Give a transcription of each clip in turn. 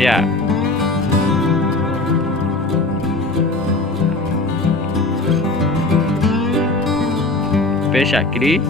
Ya, Pesha kiri.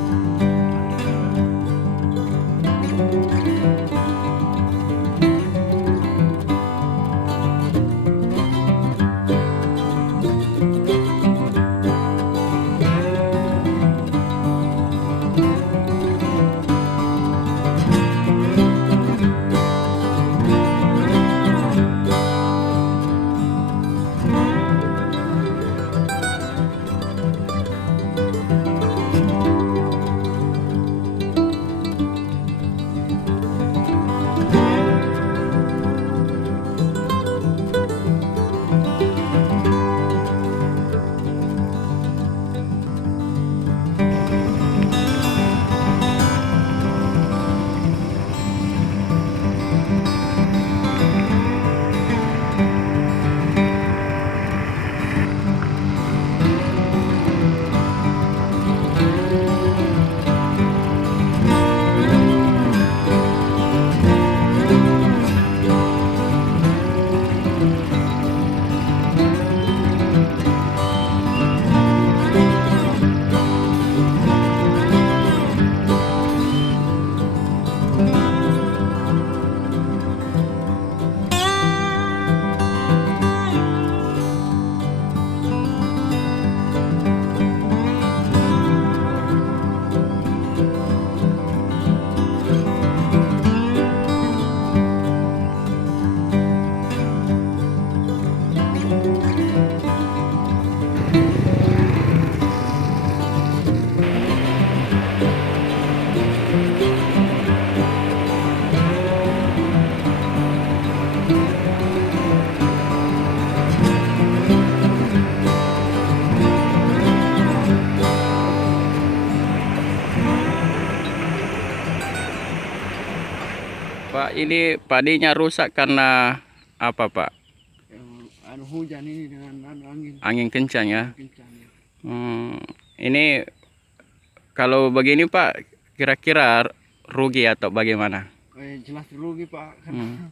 Pak, ini padinya rusak karena apa, Pak? Hujan ini dengan angin Angin kencang ya. kencang ya. Ini kalau begini, Pak, kira-kira rugi atau bagaimana? Jelas rugi, Pak, karena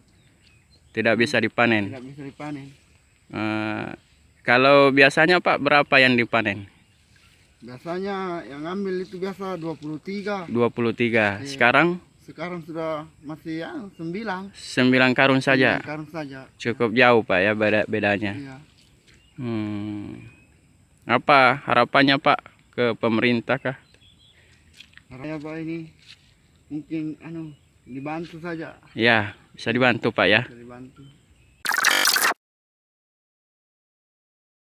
Tidak bisa dipanen. tidak bisa dipanen. Kalau biasanya, Pak, berapa yang dipanen? Biasanya yang ambil itu biasa 23. 23. Iya. Sekarang Sekarang sudah masih ya 9. 9 karung saja. 9 karung saja. Cukup jauh, Pak, ya bedanya. Iya. Apa harapannya, Pak, ke pemerintah kah? Harapannya, Pak, ini mungkin dibantu saja. Ya, bisa dibantu, Pak, ya. Bisa dibantu.